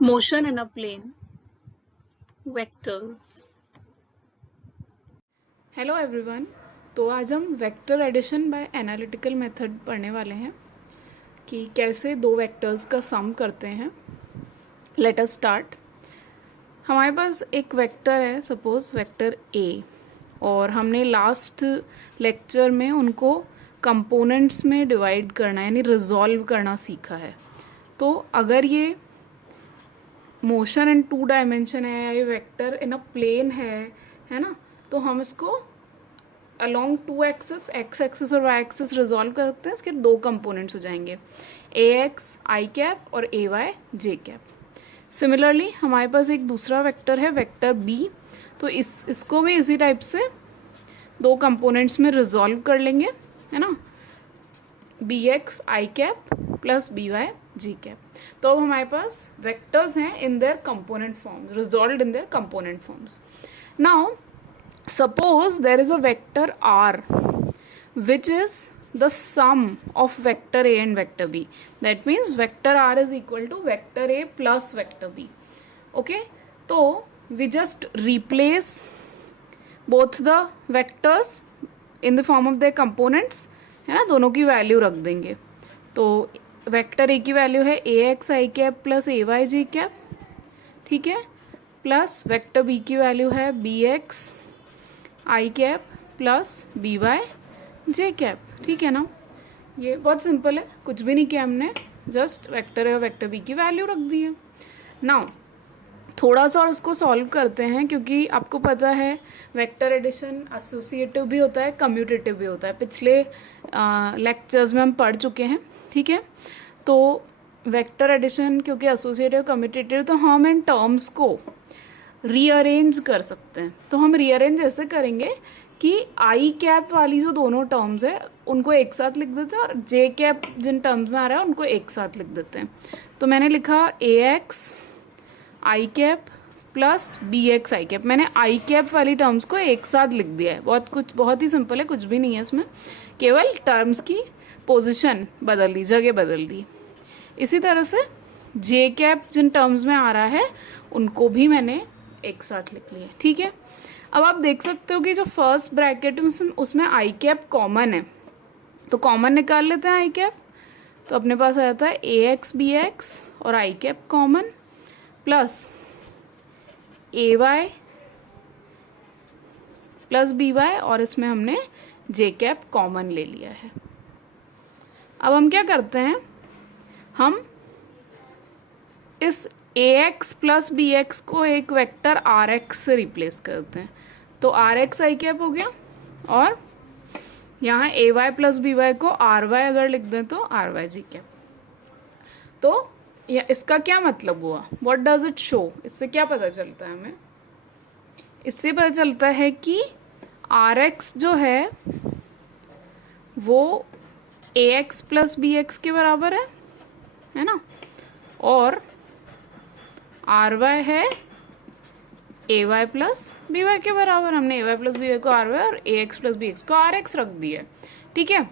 Motion in a plane. Vectors. Hello everyone. तो आज हम vector addition by analytical method पढ़ने वाले हैं कि कैसे दो वेक्टर्स का सम करते हैं। Let us start. हमारे पास एक वेक्टर है, सपोज वेक्टर ए, और हमने लास्ट लेक्चर में उनको कंपोनेंट्स में डिवाइड करना यानी रिजॉल्व करना सीखा है। तो अगर ये मोशन इन 2 डायमेंशन है या ये वेक्टर इन अ प्लेन है ना, तो हम इसको अलोंग 2 एक्सिस, एक्स एक्सिस और वाई एक्सिस रिजॉल्व कर सकते हैं। इसके 2 कंपोनेंट्स हो जाएंगे, ए एक्स आई कैप और ए वाई जे कैप। सिमिलरली हमारे पास एक दूसरा वेक्टर है, वेक्टर बी। तो इसको भी इसी टाइप से 2 कंपोनेंट्स में रिजॉल्व कर लेंगे, है ना, B x I cap plus B Y ji cap. तो अब हमारे पास वेक्टर्स हैं in their component forms, resolved in their component forms. Now suppose there is a vector r which is the sum of vector a and vector b. That means vector r is equal to vector a plus vector b. Okay, so we just replace both the vectors in the form of their components, है ना, दोनों की value रख देंगे। तो vector A की value है ए x I cap plus A Y ji cap, ठीक है, प्लस वेक्टर बी की वैल्यू है B x I cap plus B Y J cap. ठीक है ना, ये बहुत सिंपल है, कुछ भी नहीं किया हमने, जस्ट वेक्टर है और वेक्टर बी की वैल्यू रख दी है। नाउ थोड़ा सा और इसको सॉल्व करते हैं, क्योंकि आपको पता है वेक्टर एडिशन एसोसिएटिव भी होता है, कम्यूटेटिव भी होता है। पिछले लेक्चर्स में हम पढ़ चुके हैं, ठीक है। तो वेक्टर एडिशन क्योंकि एसोसिएटिव कम्यूटेटिव, तो हम इन टर्म्स को रीअरेंज कर सकते हैं। तो हम रीअरेंज ऐसे करेंगे कि आई कैप वाली जो दोनों टर्म्स है उनको एक साथ लिख देते हैं, और जे कैप जिन टर्म्स में आ रहा है उनको एक साथ लिख देते हैं। तो मैंने लिखा ए x I cap plus B x I cap. मैंने आई कैप वाली टर्म्स को एक साथ लिख दिया है। बहुत ही सिंपल है, कुछ भी नहीं है इसमें, केवल टर्म्स की पोजिशन बदल दी, जगह बदल दी। इसी तरह से जे कैप जिन टर्म्स में आ रहा है उनको भी मैंने एक साथ लिख लिया, ठीक है। अब आप देख सकते हो कि जो फर्स्ट ब्रैकेट उसमें आई कैप कॉमन है, तो कॉमन निकाल लेते हैं आई कैप। तो अपने पास आ जाता है ए एक्स बी एक्स और आई कैप कॉमन प्लस ए वाई प्लस बी वाई, और इसमें हमने जे कैप कॉमन ले लिया है। अब हम क्या करते हैं, हम इस ए एक्स प्लस बी एक्स को एक वेक्टर आर एक्स से रिप्लेस करते हैं। तो आर एक्स आई कैप हो गया, और यहाँ ए वाई प्लस बी वाई को आर वाई अगर लिख दें तो आर वाई जी कैप। तो इसका क्या मतलब हुआ, व्हाट डज इट शो, इससे क्या पता चलता है हमें? इससे पता चलता है कि आर एक्स जो है वो ए एक्स प्लस बी एक्स के बराबर है ना, और आर वाई है ए वाई प्लस बी वाई के बराबर। हमने ए वाई प्लस बी वाई को आर वाई और ए एक्स प्लस बी एक्स को आर एक्स रख दिया, ठीक है।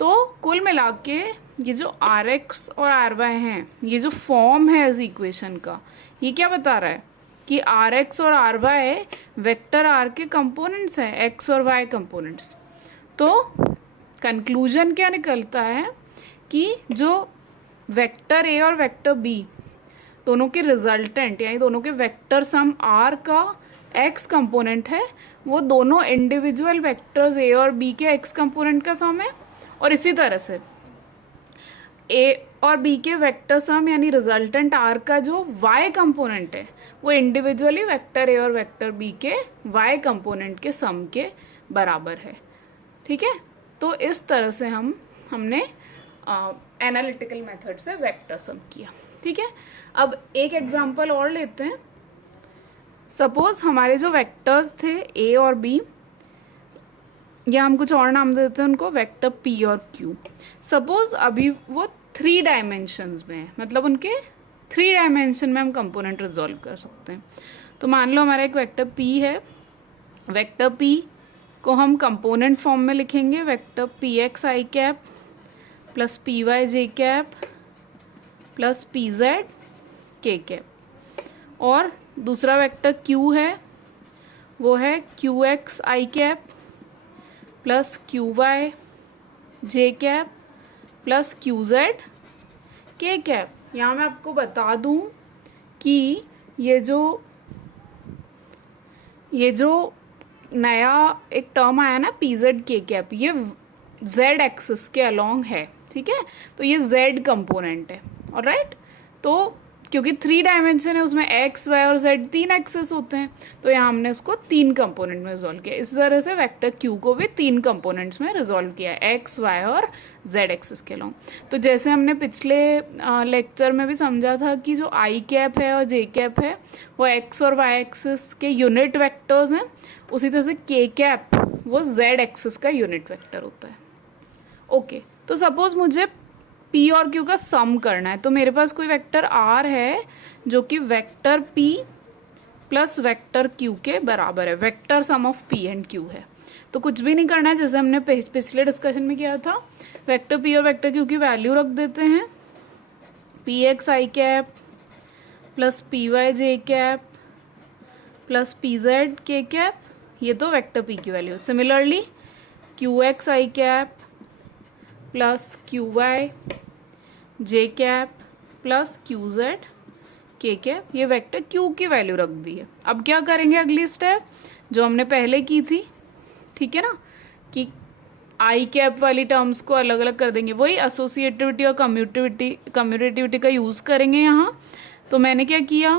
तो कुल मिला के ये जो आर एक्स और आर वाई हैं, ये जो फॉर्म है इस इक्वेशन का, ये क्या बता रहा है कि आर एक्स और आर वाई वेक्टर आर के कंपोनेंट्स हैं, एक्स और वाई कंपोनेंट्स। तो कंक्लूजन क्या निकलता है कि जो वेक्टर ए और वेक्टर बी दोनों के रिजल्टेंट यानी दोनों के वेक्टर सम आर का एक्स कंपोनेंट है, वो दोनों इंडिविजुअल वेक्टर्स ए और बी के एक्स कंपोनेंट का सम है। और इसी तरह से ए और बी के वेक्टर सम यानी रिजल्टेंट आर का जो वाई कंपोनेंट है वो इंडिविजुअली वेक्टर ए और वेक्टर बी के वाई कंपोनेंट के सम के बराबर है, ठीक है। तो इस तरह से हमने एनालिटिकल मेथड से वेक्टर सम किया, ठीक है। अब एक एग्जांपल और लेते हैं। सपोज हमारे जो वेक्टर्स थे ए और बी, या हम कुछ और नाम दे देते हैं उनको, वेक्टर पी और क्यू। सपोज अभी वो 3 डायमेंशंस में है, मतलब उनके 3 डायमेंशन में हम कंपोनेंट रिजॉल्व कर सकते हैं। तो मान लो हमारा एक वेक्टर पी है, वेक्टर पी को हम कंपोनेंट फॉर्म में लिखेंगे, vector P x I cap plus P Y J cap plus P Z K cap. और दूसरा वेक्टर क्यू है वो है Q x I cap plus Q Y J cap plus Q Z K cap. यहाँ मैं आपको बता दूँ कि ये जो नया एक टर्म आया ना पी जेड के कैप, ये जेड एक्सिस के अलोंग है, ठीक है। तो ये जेड कंपोनेंट है, ऑलराइट। तो क्योंकि 3 डायमेंशन है उसमें एक्स वाई और जेड 3 एक्सेस होते हैं, तो यहाँ हमने उसको 3 कंपोनेंट में रिजॉल्व किया। इस तरह से वेक्टर क्यू को भी 3 कंपोनेंट्स में रिजॉल्व किया है, एक्स वाई और जेड एक्सेस के अलोंग। तो जैसे हमने पिछले लेक्चर में भी समझा था कि जो आई कैप है और जे कैप है वो एक्स और वाई एक्सिस के यूनिट वेक्टर्स हैं, उसी तरह से के कैप वो जेड एक्सिस का यूनिट वेक्टर होता है। ओके, तो सपोज मुझे पी और क्यू का सम करना है, तो मेरे पास कोई वेक्टर आर है जो कि vector P plus vector Q के बराबर है, vector sum of P and Q है। तो कुछ भी नहीं करना है, जैसे हमने पिछले डिस्कशन में किया था, वेक्टर पी और वेक्टर क्यू की वैल्यू रख देते हैं, P x I cap plus P Y J cap plus P Z K cap, ये तो वेक्टर पी की value. Similarly Q x I cap plus Q Y J cap plus Q Z K cap, ये vector Q की value रख दी है। अब क्या करेंगे, अगली स्टेप जो हमने पहले की थी, ठीक है ना, कि आई कैप वाली टर्म्स को अलग अलग कर देंगे, वही एसोसिएटिविटी और कम्यूटेटिविटी का यूज़ करेंगे यहाँ। तो मैंने क्या किया,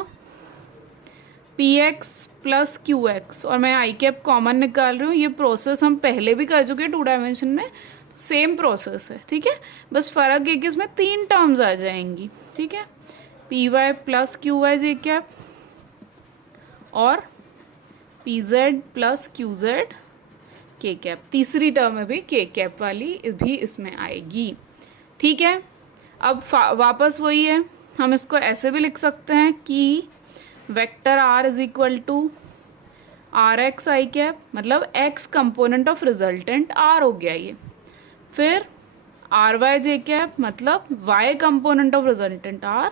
P x plus Q x, और मैं आई कैप कॉमन निकाल रही हूँ। ये प्रोसेस हम पहले भी कर चुके हैं 2 डायमेंशन में, सेम प्रोसेस है, ठीक है। बस फर्क है कि इसमें 3 टर्म्स आ जाएंगी, ठीक है, P Y plus Q Y J cap और P Z plus Q Z K cap. तीसरी टर्म है भी के कैप वाली भी इसमें आएगी, ठीक है। अब वापस वही है, हम इसको ऐसे भी लिख सकते हैं कि vector R is equal to R X I cap, मतलब X component of resultant R हो गया ये। फिर आर वाई जे कैप मतलब Y component of resultant R,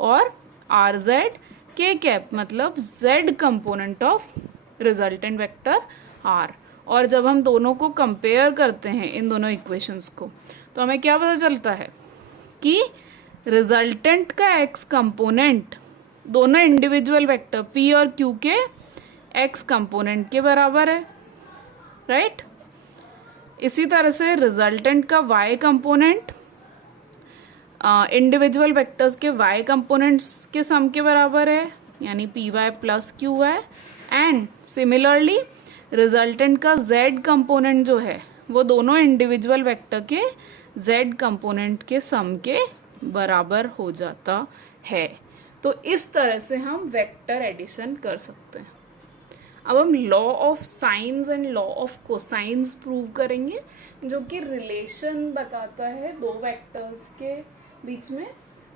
और आर जेड के कैप मतलब Z component of resultant vector R. और जब हम दोनों को कंपेयर करते हैं, इन दोनों इक्वेशंस को, तो हमें क्या पता चलता है कि रिजल्टेंट का एक्स कंपोनेंट दोनों इंडिविजुअल वेक्टर पी और क्यू के एक्स कंपोनेंट के बराबर है, राइट। इसी तरह से रिजल्टेंट का y कंपोनेंट इंडिविजुअल वेक्टर्स के y कंपोनेंट्स के सम के बराबर है, यानी P Y plus Q y. And similarly resultant का z कंपोनेंट जो है वो दोनों इंडिविजुअल वेक्टर के z कंपोनेंट के सम के बराबर हो जाता है। तो इस तरह से हम वेक्टर एडिशन कर सकते हैं। अब हम law of science and law of cosines prove करेंगे, जो कि रिलेशन बताता है 2 वेक्टर्स के बीच में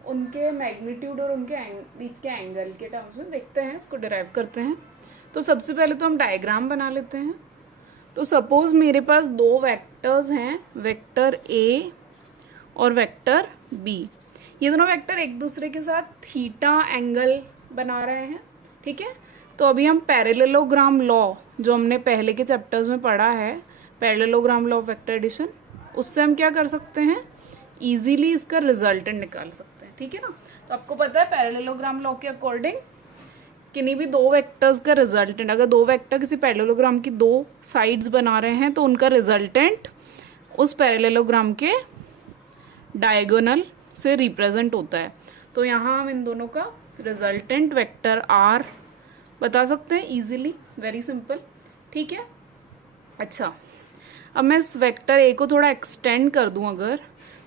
उनके मैग्नीट्यूड और उनके बीच के एंगल के टर्म्स में। देखते हैं, इसको डिराइव करते हैं। तो सबसे पहले तो हम डायग्राम बना लेते हैं। तो सपोज मेरे पास 2 वेक्टर्स हैं, वेक्टर ए और वेक्टर बी। ये दोनों वेक्टर एक दूसरे के साथ थीटा एंगल बना रहे हैं, ठीक है। तो अभी हम पैरेललोग्राम लॉ जो हमने पहले के चैप्टर्स में पढ़ा है, parallelogram law of vector addition, उससे हम क्या कर सकते हैं, इजीली इसका रिजल्टेंट निकाल सकते हैं, ठीक है ना। तो आपको पता है पैरेललोग्राम लॉ के अकॉर्डिंग किन्हीं भी 2 वेक्टर्स का रिजल्टेंट, अगर 2 वेक्टर किसी पैरेललोग्राम की 2 साइड्स बना रहे हैं तो उनका रिजल्टेंट उस पैरेललोग्राम के डायगोनल से रिप्रेजेंट होता है। तो यहाँ हम इन दोनों का रिजल्टेंट वेक्टर आर बता सकते हैं इजीली, वेरी सिंपल, ठीक है। अच्छा, अब मैं इस वेक्टर ए को थोड़ा एक्सटेंड कर दूं अगर,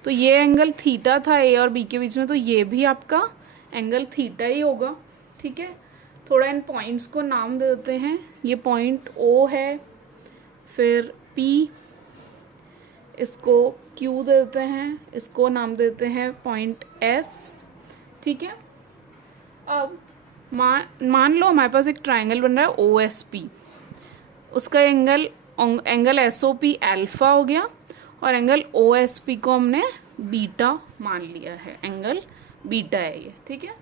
तो ये एंगल थीटा था ए और बी के बीच में, तो ये भी आपका एंगल थीटा ही होगा, ठीक है। थोड़ा इन पॉइंट्स को नाम दे देते हैं। ये पॉइंट ओ है, फिर पी, इसको क्यू दे देते हैं, इसको नाम देते हैं पॉइंट एस, ठीक है। अब मान लो हमारे पास एक ट्राइंगल बन रहा है ओ एस पी, उसका angle S O P alpha हो गया और एंगल ओ एस पी को हमने बीटा मान लिया है, एंगल बीटा है ये, ठीक है।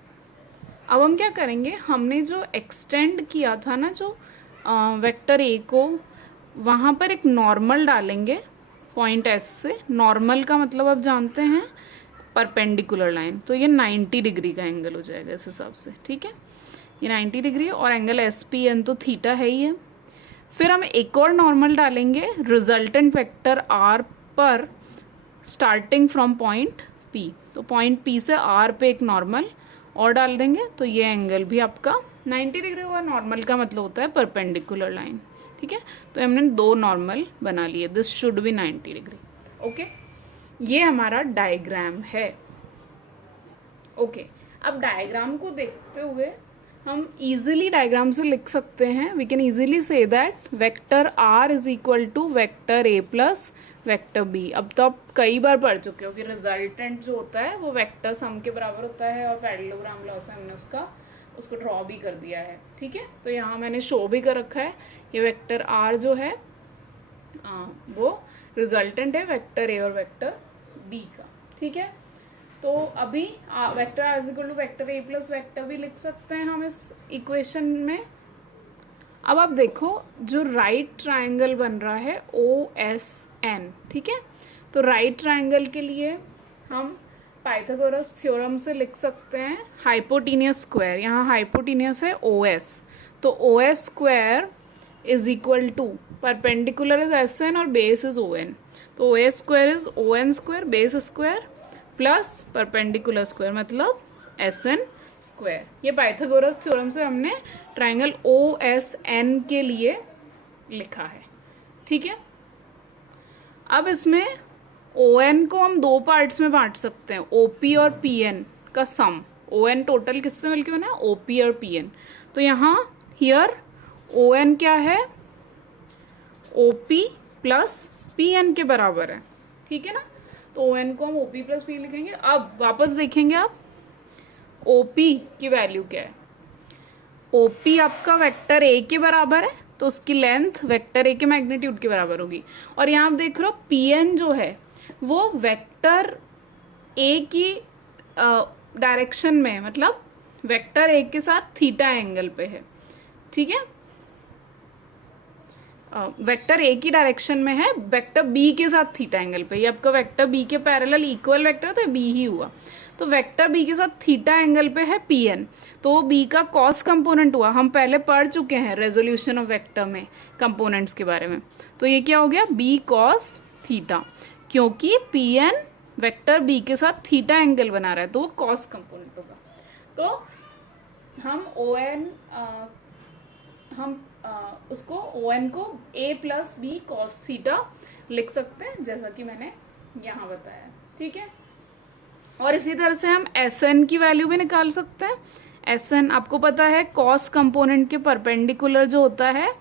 अब हम क्या करेंगे, हमने जो एक्सटेंड किया था ना जो वेक्टर ए को, वहाँ पर एक नॉर्मल डालेंगे पॉइंट एस से। नॉर्मल का मतलब आप जानते हैं परपेंडिकुलर लाइन, तो ये 90 डिग्री का एंगल हो जाएगा इस हिसाब से, ठीक है। ये 90 डिग्री और एंगल एस पी एन तो थीटा है ही है। फिर हम एक और नॉर्मल डालेंगे रिजल्टेंट वेक्टर आर पर स्टार्टिंग फ्रॉम पॉइंट पी। तो पॉइंट पी से आर पे एक नॉर्मल और डाल देंगे, तो ये एंगल भी आपका 90 डिग्री हुआ। नॉर्मल का मतलब होता है परपेंडिकुलर लाइन, ठीक है। तो हमने दो नॉर्मल बना लिए, this should be 90 degree, okay. ये हमारा डायग्राम है, ओके। अब डायग्राम को देखते हुए हम इजीली डायग्राम से लिख सकते हैं, we can easily say that vector R is equal to vector A plus vector B. अब तो आप कई बार पढ़ चुके हो कि रिजल्टेंट जो होता है वो वेक्टर सम के बराबर होता है, और पैरेललोग्राम लॉ से हमने उसको ड्रॉ भी कर दिया है, ठीक है। तो यहाँ मैंने शो भी कर रखा है, ये वेक्टर आर जो है वो रिजल्टेंट है वेक्टर ए और वेक्टर बी का, ठीक है। तो अभी vector R is equal to vector A plus vector B लिख सकते हैं हम इस इक्वेशन में। अब आप देखो जो राइट ट्रायंगल बन रहा है ओ एस एन, ठीक है। तो राइट ट्रायंगल के लिए हम पाइथागोरस थ्योरम से लिख सकते हैं हाइपोटेनियस स्क्वायर। यहाँ हाइपोटेनियस है ओ एस, तो O S square is equal to perpendicular is S N और बेस इज ओ एन। तो O S square is O N square base square plus perpendicular square मतलब S N square. ये Pythagoras theorem से हमने triangle O S N के लिए लिखा है, ठीक है। अब इसमें ओ एन को हम दो पार्ट्स में बांट सकते हैं, ओ पी और पी एन का सम। ओ एन टोटल किससे मिलकर बना है, ओ पी और पी एन। तो यहाँ हियर ओ एन क्या है, O P plus P N के बराबर है, ठीक है ना। तो ओ एन को हम ओ पी प्लस पी लिखेंगे। अब वापस देखेंगे आप ओ पी की वैल्यू क्या है। ओ पी आपका वेक्टर ए के बराबर है, तो उसकी लेंथ वेक्टर ए के मैग्नीट्यूड के बराबर होगी। और यहाँ आप देख रहे हो पी एन जो है वो वेक्टर ए की डायरेक्शन में, मतलब वेक्टर ए के साथ थीटा एंगल पे है, ठीक है। वेक्टर ए की डायरेक्शन में है, वेक्टर बी के साथ थीटा एंगल पे। ये आपका वेक्टर बी के पैरेलल इक्वल वेक्टर, तो बी ही हुआ। तो वेक्टर बी के साथ थीटा एंगल पे है पी एन, तो बी का कॉस कंपोनेंट हुआ। हम पहले पढ़ चुके हैं रेजोल्यूशन ऑफ वेक्टर में कंपोनेंट्स के बारे में। तो ये क्या हो गया, बी कॉस थीटा, क्योंकि पी एन वेक्टर बी के साथ थीटा एंगल बना रहा है, तो वो कॉस कंपोनेंट होगा। तो हम ओ एन उसको ओ एन को ए प्लस बी कॉस थीटा लिख सकते हैं, जैसा कि मैंने यहाँ बताया, ठीक है। और इसी तरह से हम एस एन की वैल्यू भी निकाल सकते हैं। एस एन आपको पता है कॉस कंपोनेंट के परपेंडिकुलर जो होता है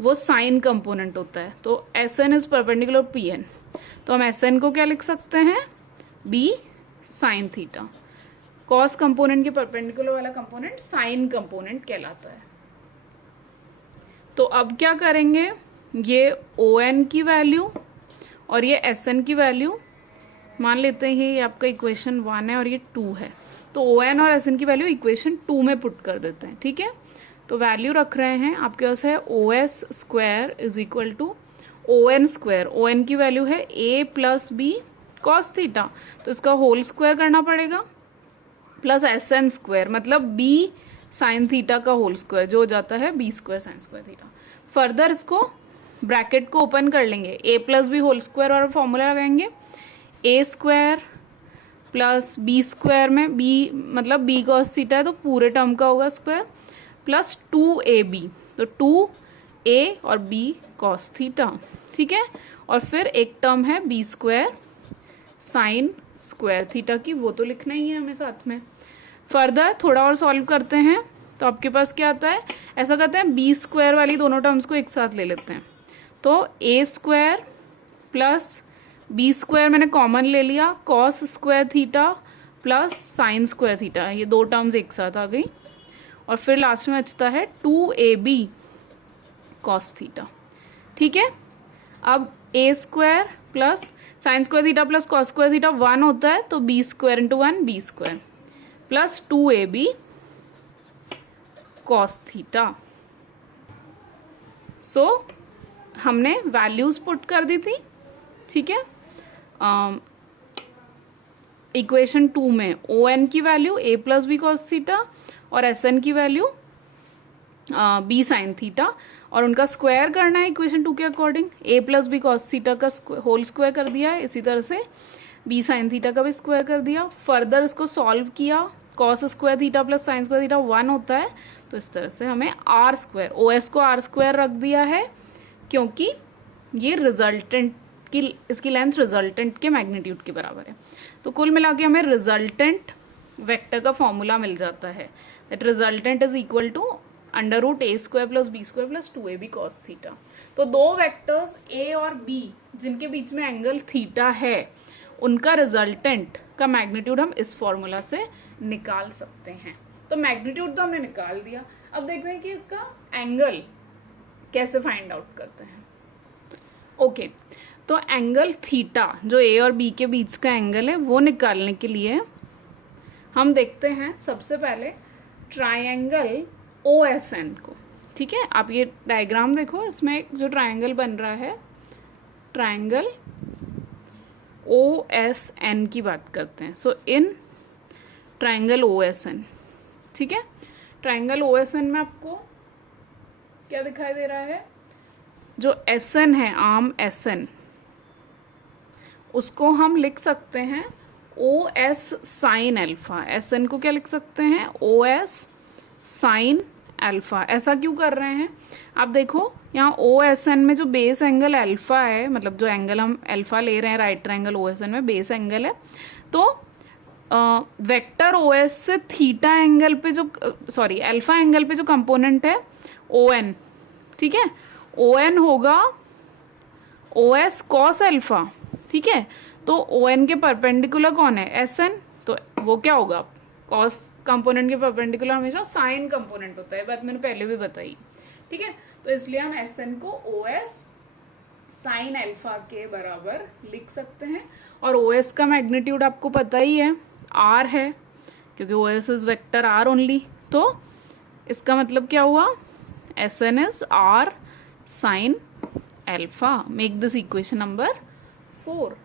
वो साइन कंपोनेंट होता है, तो S N is perpendicular P N. तो हम एस एन को क्या लिख सकते हैं, B sine theta. Cos component के परपेंडिकुलर वाला कंपोनेंट साइन कंपोनेंट कहलाता है। तो अब क्या करेंगे, ये ओ एन की वैल्यू और ये एस एन की वैल्यू मान लेते हैं ये आपका इक्वेशन 1 है और ये 2 है, तो ओ एन और एस एन की वैल्यू इक्वेशन 2 में पुट कर देते हैं, ठीक है। तो वैल्यू रख रहे हैं आपके पास है O S square is equal to O N square. O N की वैल्यू है A plus B cos theta, तो इसका होल स्क्वायर करना पड़ेगा, प्लस एस एन स्क्वायर मतलब बी साइन थीटा का होल स्क्वायर, जो हो जाता है B square sine square theta. Further इसको ब्रैकेट को ओपन कर लेंगे, A plus B whole square वाला फॉर्मूला लगाएंगे, A square plus B square में बी मतलब बी कॉस थीटा है तो पूरे टर्म का होगा स्क्वायर, प्लस 2ab, तो 2a और b कॉस थीटा, ठीक है। और फिर एक टर्म है B square sine square theta की, वो तो लिखना ही है हमें साथ में। फर्दर थोड़ा और सॉल्व करते हैं, तो आपके पास क्या आता है, ऐसा करते हैं बी स्क्वायर वाली दोनों टर्म्स को एक साथ ले लेते हैं। तो ए स्क्वायर प्लस बी स्क्वायर मैंने कॉमन ले लिया, cos square theta plus sine square theta, ये दो टर्म्स एक साथ आ गई। और फिर लास्ट में बचता है 2ab कॉस थीटा, ठीक है। अब A square plus sine square theta plus cos square theta 1 होता है, तो B square into 1 B square plus 2ab cos theta. So हमने वैल्यूज पुट कर दी थी, ठीक है। इक्वेशन 2 में ओ एन की वैल्यू ए प्लस बी कॉस थीटा और एस एन की वैल्यू बी साइन थीटा, और उनका स्क्वायर करना है इक्वेशन 2 के अकॉर्डिंग। ए प्लस बी कॉस थीटा का होल स्क्वायर कर दिया है, इसी तरह से बी साइन थीटा का भी स्क्वायर कर दिया। फर्दर इसको सॉल्व किया, cos square theta plus sine square theta 1 होता है, तो इस तरह से हमें आर स्क्वायर, ओ एस को आर स्क्वायर रख दिया है, क्योंकि ये रिजल्टेंट की, इसकी लेंथ रिजल्टेंट के मैग्नीट्यूड के बराबर है। तो कुल मिला के हमें रिजल्टेंट वेक्टर का फॉर्मूला मिल जाता है, that resultant is equal to under root A square plus B square plus 2ab cos theta. तो दो वेक्टर्स ए और बी जिनके बीच में एंगल थीटा है, उनका रिजल्टेंट का मैग्नीट्यूड हम इस फॉर्मूला से निकाल सकते हैं। तो मैग्नीट्यूड तो हमने निकाल दिया, अब देखते हैं कि इसका एंगल कैसे फाइंड आउट करते हैं। ओके, तो एंगल थीटा जो ए और बी के बीच का एंगल है वो निकालने के लिए हम देखते हैं सबसे पहले ट्राइंगल ओ एस एन को, ठीक है। आप ये डायग्राम देखो, इसमें एक जो ट्राइंगल बन रहा है, ट्राइंगल ओ एस एन की बात करते हैं। So in triangle O S N, ठीक है। ट्राइंगल ओ एस एन में आपको क्या दिखाई दे रहा है, जो एस एन है, आर्म एस एन, उसको हम लिख सकते हैं O S sine alpha. S N को क्या लिख सकते हैं, ओ एस साइन अल्फा। ऐसा क्यों कर रहे हैं, आप देखो यहाँ ओ एस एन में जो बेस एंगल अल्फा है, मतलब जो एंगल हम अल्फा ले रहे हैं right triangle O S N में बेस एंगल है, तो वेक्टर ओ एस से थीटा एंगल पे जो सॉरी अल्फा एंगल पे जो कंपोनेंट है ओ एन, ठीक है, ओ एन होगा ओ एस कॉस अल्फा, ठीक है। तो ओ एन के परपेंडिकुलर कौन है, एस एन, तो वो क्या होगा, कॉस कंपोनेंट के परपेंडिकुलर हमेशा साइन कंपोनेंट होता है, बात मैंने पहले भी बताई, ठीक है। तो इसलिए हम एस एन को ओ एस साइन अल्फा के बराबर लिख सकते हैं, और ओ एस का मैग्नीट्यूड आपको पता ही है, आर है, क्योंकि O S is vector R only. तो इसका मतलब क्या हुआ, S N is R sine alpha. Make this equation number 4।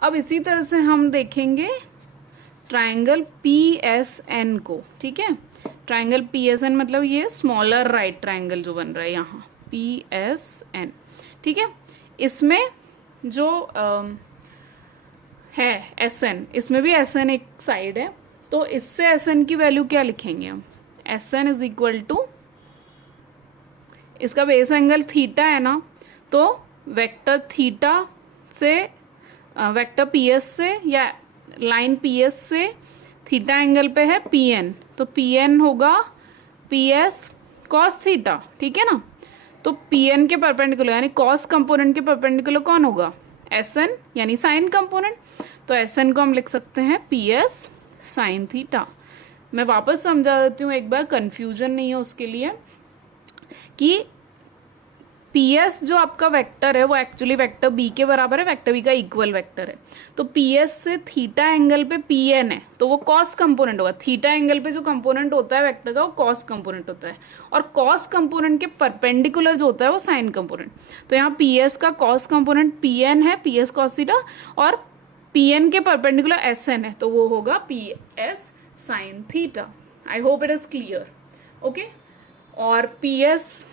अब इसी तरह से हम देखेंगे ट्राइंगल पी एस एन को, ठीक है। ट्राइंगल पी एस एन मतलब ये स्मॉलर राइट ट्राइंगल जो बन रहा है यहाँ, पी एस एन, ठीक है। इसमें जो है एस एन, इसमें भी एस एन एक साइड है, तो इससे एस एन की वैल्यू क्या लिखेंगे हम, S N is equal to, इसका बेस एंगल थीटा है ना, तो वेक्टर थीटा से वेक्टर पी एस से या लाइन पी एस से थीटा एंगल पे है पी एन, तो पी एन होगा पी एस कॉस थीटा, ठीक है ना। तो पी एन के परपेंडिकुलर यानी कॉस कंपोनेंट के परपेंडिकुलर कौन होगा, एस एन यानी साइन कंपोनेंट, तो एस एन को हम लिख सकते हैं पी एस साइन थीटा। मैं वापस समझा देती हूँ एक बार, कंफ्यूजन नहीं है उसके लिए, कि पी एस जो आपका वेक्टर है वो एक्चुअली वेक्टर बी के बराबर है, वेक्टर बी का इक्वल वेक्टर है। तो पी एस से थीटा एंगल पे पी एन है, तो वो कॉस कंपोनेंट होगा। थीटा एंगल पे जो कंपोनेंट होता है वेक्टर का वो कॉस कंपोनेंट होता है, और कॉस कंपोनेंट के परपेंडिकुलर जो होता है वो साइन कंपोनेंट। तो यहाँ पी एस का कॉस कंपोनेंट पी एन है, पी एस कॉस थीटा, और पी एन के परपेंडिकुलर एस एन है, तो वो होगा P S sine theta. I hope it is clear, okay. और पी एस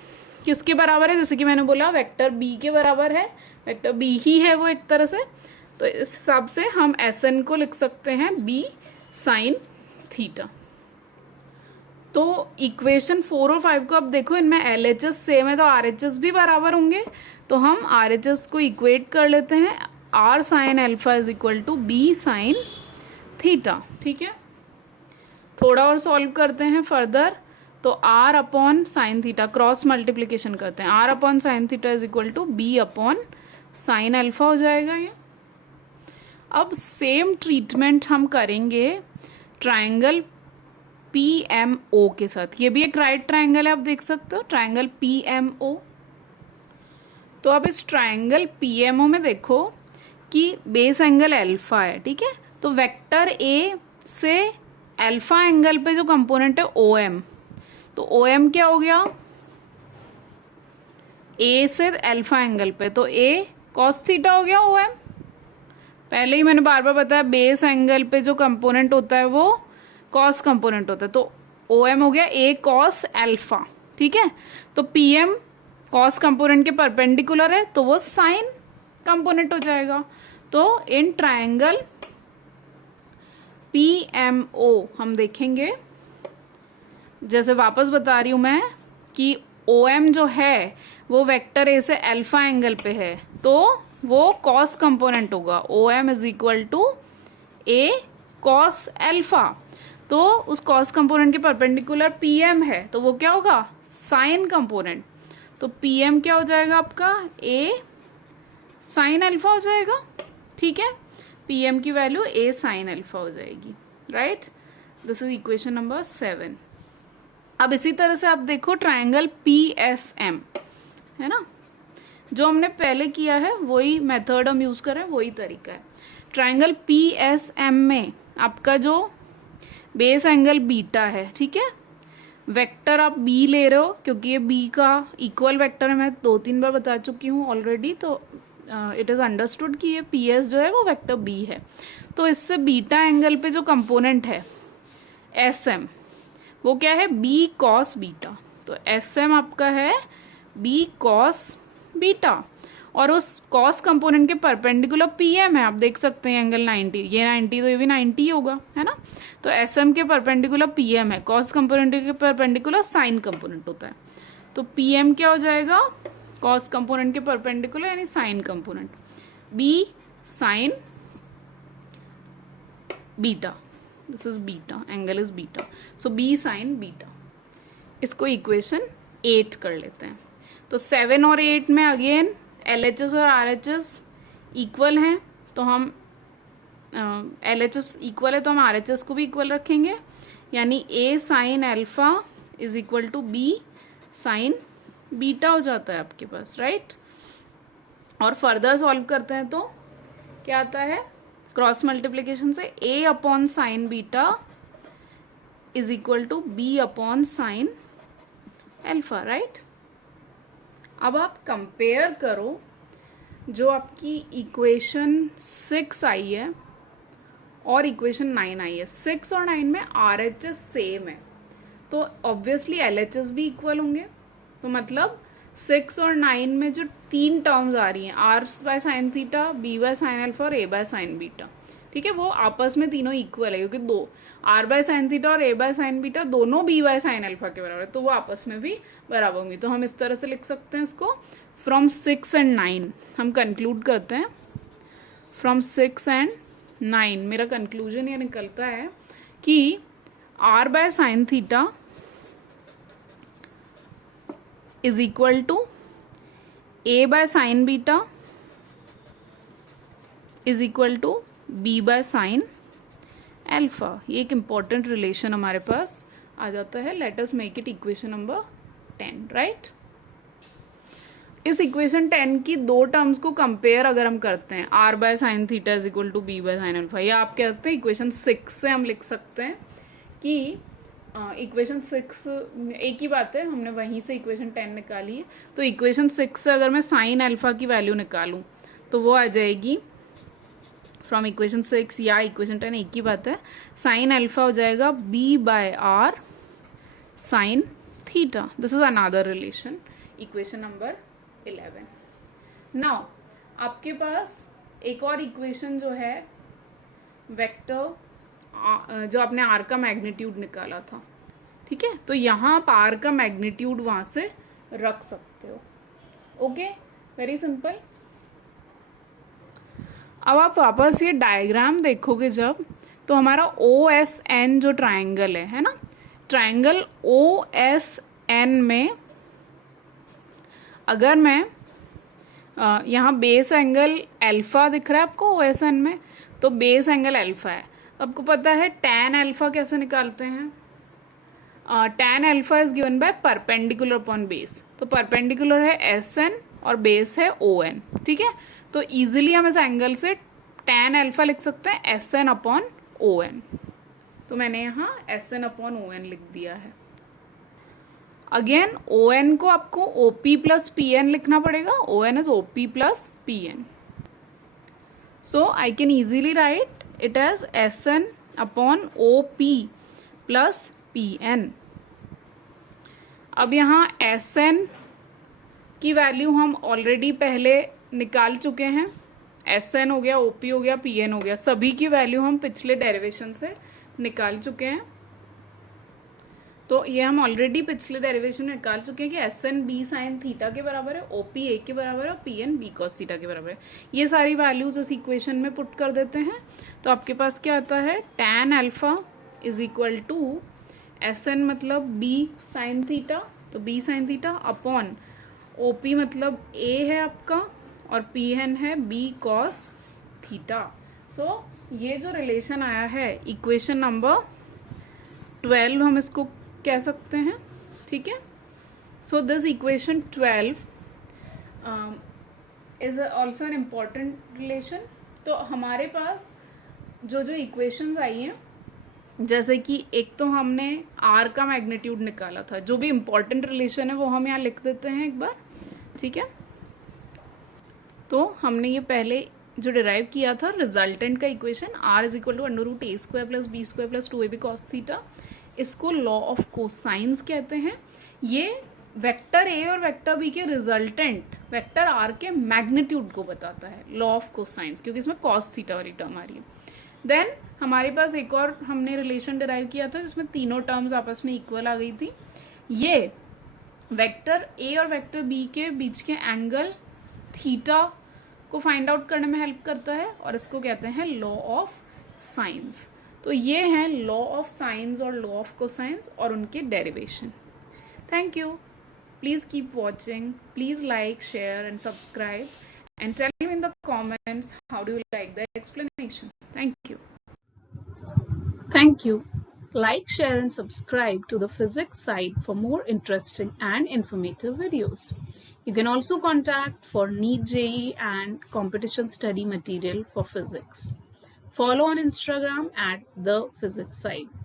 किसके बराबर है, जैसे कि मैंने बोला वेक्टर बी के बराबर है, वेक्टर बी ही है वो एक तरह से, तो इस हिसाब से हम एस एन को लिख सकते हैं बी साइन थीटा। तो इक्वेशन 4 और 5 को अब देखो, इनमें एल एच एस सेम है तो आर एच एस भी बराबर होंगे, तो हम आर एच एस को इक्वेट कर लेते हैं, R sine alpha is equal to B sine theta, ठीक है। थोड़ा और सॉल्व करते हैं फर्दर, तो R upon sine theta cross multiplication करते हैं, R upon sine theta is equal to B upon sine alpha हो जाएगा ये। अब सेम ट्रीटमेंट हम करेंगे ट्राइंगल पी एम ओ के साथ। ये भी एक राइट ट्राइंगल है, आप देख सकते हो ट्राइंगल पी एम ओ। तो अब इस ट्राइंगल पी एम ओ में देखो कि बेस एंगल अल्फा है, ठीक है। तो वेक्टर ए से अल्फा एंगल पे जो कंपोनेंट है ओ एम, तो ओ एम क्या हो गया, ए से अल्फा एंगल पे, तो ए कॉस थीटा हो गया ओ एम। पहले ही मैंने बार बार बताया बेस एंगल पे जो कंपोनेंट होता है वो कॉस कंपोनेंट होता है, तो ओ एम हो गया ए कॉस अल्फा। ठीक है, तो पी एम कॉस कंपोनेंट के परपेंडिकुलर है तो वो साइन कंपोनेंट हो जाएगा। तो in triangle P M O हम देखेंगे, जैसे वापस बता रही हूं मैं कि ओ एम जो है वो वेक्टर ए से अल्फा एंगल पे है, तो वो कॉस कंपोनेंट होगा। O M is equal to A cos alpha, तो उस कॉस कंपोनेंट के परपेंडिकुलर पी एम है तो वो क्या होगा, साइन कंपोनेंट। तो पी एम क्या हो जाएगा आपका, ए साइन अल्फा हो जाएगा। ठीक है, पी एम की वैल्यू ए साइन अल्फा हो जाएगी, right. This is equation number 7। अब इसी तरह से आप देखो ट्रायंगल पी एस एम, है ना, जो हमने पहले किया है वही मेथड हम यूज करें, वही तरीका है। ट्रायंगल पी एस एम में आपका जो बेस एंगल बीटा है, ठीक है, वेक्टर आप बी ले रहे हो क्योंकि ये बी का इक्वल वेक्टर है, मैं 2-3 बार बता चुकी हूँ ऑलरेडी, तो इट इज़ अंडरस्टूड कि ये पी एस जो है वो वेक्टर बी है। तो इससे बीटा एंगल पे जो कंपोनेंट है एस एम, वो क्या है, बी कॉस बीटा। तो एस एम आपका है बी कॉस बीटा, और उस कॉस कंपोनेंट के परपेंडिकुलर पी एम है, आप देख सकते हैं एंगल 90, ये 90 तो ये भी 90 होगा, है ना। तो एस एम के परपेंडिकुलर पी एम है, कॉस कंपोनेंट के परपेंडिकुलर साइन कंपोनेंट होता है। तो पी एम क्या हो जाएगा, कॉस कंपोनेंट के परपेंडिकुलर यानी sine component, B sine beta, this is beta, angle is beta, so B sine beta. इसको इक्वेशन 8 कर लेते हैं। तो 7 और 8 में अगेन LHS और RHS इक्वल हैं, तो हम LHS इक्वल है तो हम RHS को भी इक्वल रखेंगे, यानी A sine alpha is equal to B sine beta हो जाता है आपके पास, राइट। और फर्दर सॉल्व करते हैं तो क्या आता है, क्रॉस मल्टीप्लीकेशन से A upon sine beta is equal to B upon sine alpha, right. अब आप कंपेयर करो जो आपकी इक्वेशन 6 आई है और इक्वेशन 9 आई है। 6 और 9 में RHS सेम है तो ऑब्वियसली LHS भी इक्वल होंगे। तो मतलब 6 और 9 में जो 3 टर्म्स आ रही हैं, R by sine theta, B by sine alpha और A बाय साइन बीटा, ठीक है, वो आपस में तीनों इक्वल है क्योंकि दो R बाय साइन थीटा और A बाय साइन बीटा दोनों B बाय साइन अल्फा के बराबर है, तो वो आपस में भी बराबर होंगी। तो हम इस तरह से लिख सकते हैं इसको, फ्रॉम 6 एंड 9 हम कंक्लूड करते हैं। फ्रॉम 6 एंड 9 मेरा कंक्लूजन ये निकलता है कि R by sine theta is equal to A by sine beta is equal to B by sine alpha. ये एक इम्पॉर्टेंट रिलेशन हमारे पास आ जाता है। Let us make it equation number 10, right. इस इक्वेशन 10 की दो टर्म्स को कंपेयर अगर हम करते हैं, R by sine theta is equal to B by sine alpha, या आप क्या सकते हैं इक्वेशन 6 से हम लिख सकते हैं कि इक्वेशन 6 एक ही बात है, हमने वहीं से इक्वेशन 10 निकाली है। तो इक्वेशन 6 से अगर मैं साइन अल्फा की वैल्यू निकालूं तो वो आ जाएगी फ्रॉम इक्वेशन 6 या इक्वेशन 10, एक ही बात है, साइन अल्फा हो जाएगा B by R sine theta. This is another relation, equation number 11। Now आपके पास एक और इक्वेशन जो है वेक्टर, जो आपने आर का मैग्नीट्यूड निकाला था, ठीक है, तो यहाँ आप आर का मैग्नीट्यूड वहां से रख सकते हो। Okay, very simple. अब आप वापस ये डायग्राम देखोगे जब, तो हमारा OSN जो ट्रायंगल है ना, ट्रायंगल OSN में अगर मैं यहाँ बेस एंगल अल्फा दिख रहा है आपको OSN में, तो बेस एंगल अल्फा है। आपको पता है tan अल्फा कैसे निकालते हैं, tan alpha is given by perpendicular upon base. तो परपेंडिकुलर है SN और बेस है ON, ठीक है। तो इजीली हम इस एंगल से tan अल्फा लिख सकते हैं SN अपॉन ON। तो मैंने यहाँ SN अपॉन ON लिख दिया है। अगेन ओ एन को आपको O P plus P N लिखना पड़ेगा. O N is O P plus P N. So I can easily write it as S N upon O P plus P N. अब यहाँ S N की value हम already पहले निकाल चुके हैं. एस एन हो गया, ओ पी हो गया, पी एन हो गया, सभी की वैल्यू हम पिछले डेरिवेशन से निकाल चुके हैं. तो ये हम ऑलरेडी पिछले डेरिवेशन में निकाल चुके हैं कि S N B sine theta के बराबर है, ओ पी ए के बराबर है और P N B cos theta के बराबर है. ये सारी वैल्यूज इस इक्वेशन में पुट कर देते हैं. तो आपके पास क्या आता है, tan alpha is equal to S N मतलब बी साइन थीटा, तो B sine theta upon O P मतलब ए है आपका और पी एन है बी कॉस थीटा. सो ये जो रिलेशन आया है इक्वेशन नंबर 12 हम इसको कह सकते हैं. ठीक है. So this equation 12 is also an important relation. तो हमारे पास जो जो इक्वेशंस आई हैं, जैसे कि एक तो हमने आर का मैग्नीट्यूड निकाला था, जो भी इम्पॉर्टेंट रिलेशन है वो हम यहाँ लिख देते हैं एक बार. ठीक है. तो हमने ये पहले जो डिराइव किया था रिजल्टेंट का equation, R is equal to under root A square plus B square plus 2ab cos theta, इसको लॉ ऑफ कोसाइंस कहते हैं. ये वेक्टर ए और वेक्टर बी के रिजल्टेंट वेक्टर आर के मैग्नीट्यूड को बताता है, लॉ ऑफ कोसाइंस, क्योंकि इसमें कॉस थीटा वाली टर्म आ रही है. देन हमारे पास एक और हमने रिलेशन डिराइव किया था जिसमें तीनों टर्म्स आपस में इक्वल आ गई थी. ये वेक्टर ए और वेक्टर बी के बीच के एंगल थीटा को फाइंड आउट करने में हेल्प करता है और इसको कहते हैं लॉ ऑफ साइंस. तो ये हैं लॉ ऑफ साइंस और लॉ ऑफ कोसाइंस और उनके derivation. Thank you. Please keep watching. Please like, share and subscribe and tell me in the comments how do you like the explanation. Thank you. Thank you. Like, share and subscribe to the physics site for more interesting and informative videos. You can also contact for NEET JEE and competition study material for physics. Follow on Instagram at the physics site.